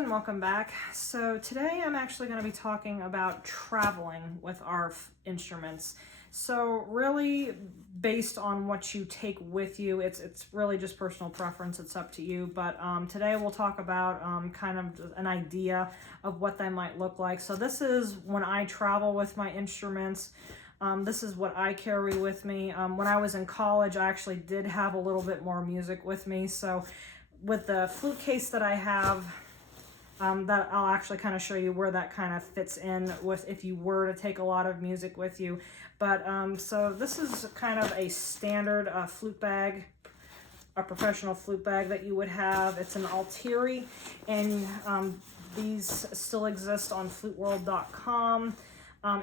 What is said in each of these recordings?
and welcome back. So today I'm actually going to be talking about traveling with our instruments. So really based on what you take with you, it's really just personal preference, it's up to you. But today we'll talk about kind of an idea of what they might look like. So this is when I travel with my instruments. This is what I carry with me. When I was in college, I actually did have a little bit more music with me. So with the flute case that I have, that I'll actually kind of show you where that kind of fits in with if you were to take a lot of music with you. But so this is kind of a standard flute bag, a professional flute bag that you would have. It's an Altieri, and these still exist on fluteworld.com.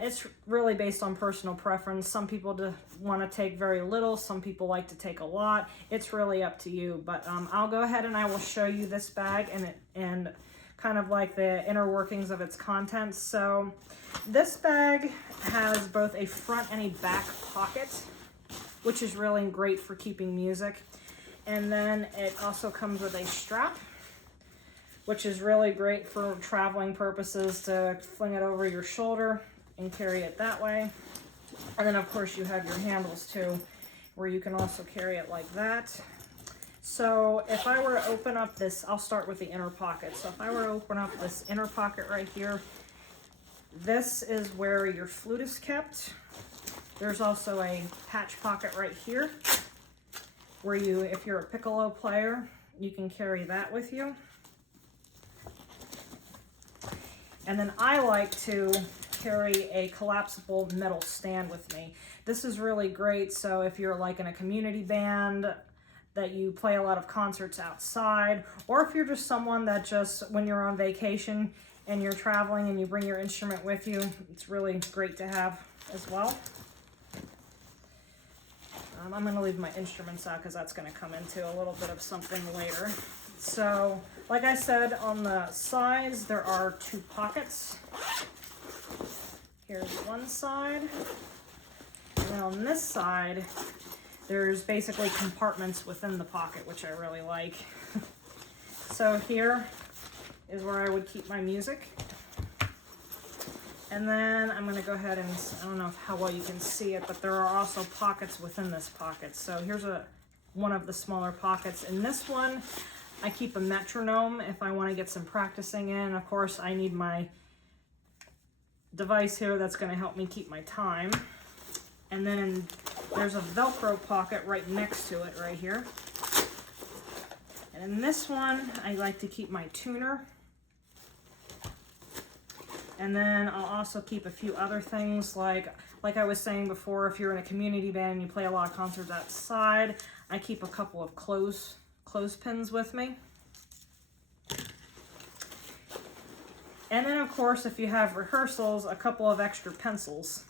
It's really based on personal preference. Some people want to take very little. Some people like to take a lot. It's really up to you. But I'll go ahead and I will show you this bag and kind of like the inner workings of its contents. So this bag has both a front and a back pocket, which is really great for keeping music. And then it also comes with a strap, which is really great for traveling purposes, to fling it over your shoulder and carry it that way. And then of course you have your handles too, where you can also carry it like that. So if I were to open up this, I'll start with the inner pocket. So if I were to open up this inner pocket right here, this is where your flute is kept. There's also a patch pocket right here, where you, if you're a piccolo player, you can carry that with you. And then I like to carry a collapsible metal stand with me. This is really great. So if you're like in a community band that you play a lot of concerts outside, or if you're just someone that just, when you're on vacation and you're traveling and you bring your instrument with you, it's really great to have as well. I'm going to leave my instruments out because that's going to come into a little bit of something later. So like I said, on the sides there are two pockets. Here's one side, and then on this side, there's basically compartments within the pocket, which I really like. So here is where I would keep my music. And then I'm gonna go ahead and, I don't know how well you can see it, but there are also pockets within this pocket. So here's one of the smaller pockets. In this one, I keep a metronome if I wanna get some practicing in. Of course, I need my device here that's going to help me keep my time. And then there's a Velcro pocket right next to it right here. And in this one, I like to keep my tuner. And then I'll also keep a few other things like I was saying before, if you're in a community band and you play a lot of concerts outside, I keep a couple of clothespins with me. And then of course, if you have rehearsals, a couple of extra pencils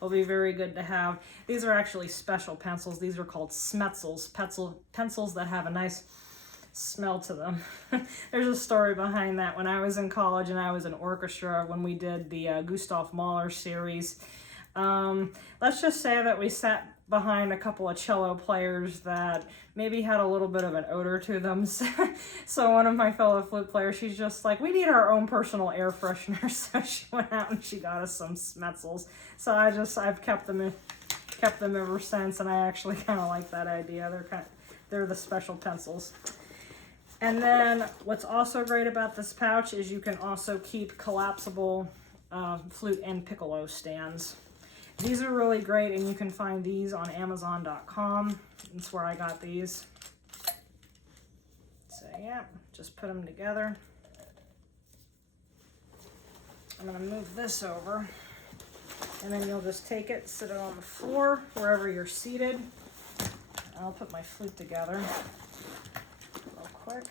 will be very good to have. These are actually special pencils. These are called Smetzels, pencils that have a nice smell to them. There's a story behind that. When I was in college and I was in orchestra, when we did the Gustav Mahler series, let's just say that we sat behind a couple of cello players that maybe had a little bit of an odor to them. So one of my fellow flute players, she's just like, we need our own personal air freshener. So she went out and she got us some Smetzels. So I've kept them ever since, and I actually kind of like that idea. They're the special pencils. And then what's also great about this pouch is you can also keep collapsible flute and piccolo stands. These are really great, and you can find these on Amazon.com. That's where I got these. So yeah, just put them together. I'm gonna move this over, and then you'll just take it, sit it on the floor, wherever you're seated. I'll put my flute together real quick.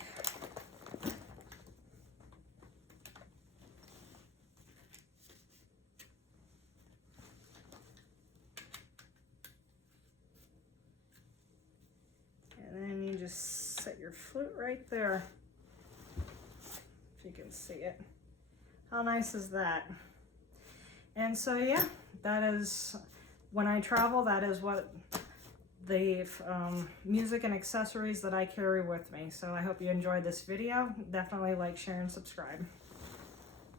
And then you just set your flute right there, if you can see it. How nice is that? And so yeah, that is, when I travel, that is what the music and accessories that I carry with me. So I hope you enjoyed this video. Definitely like, share, and subscribe.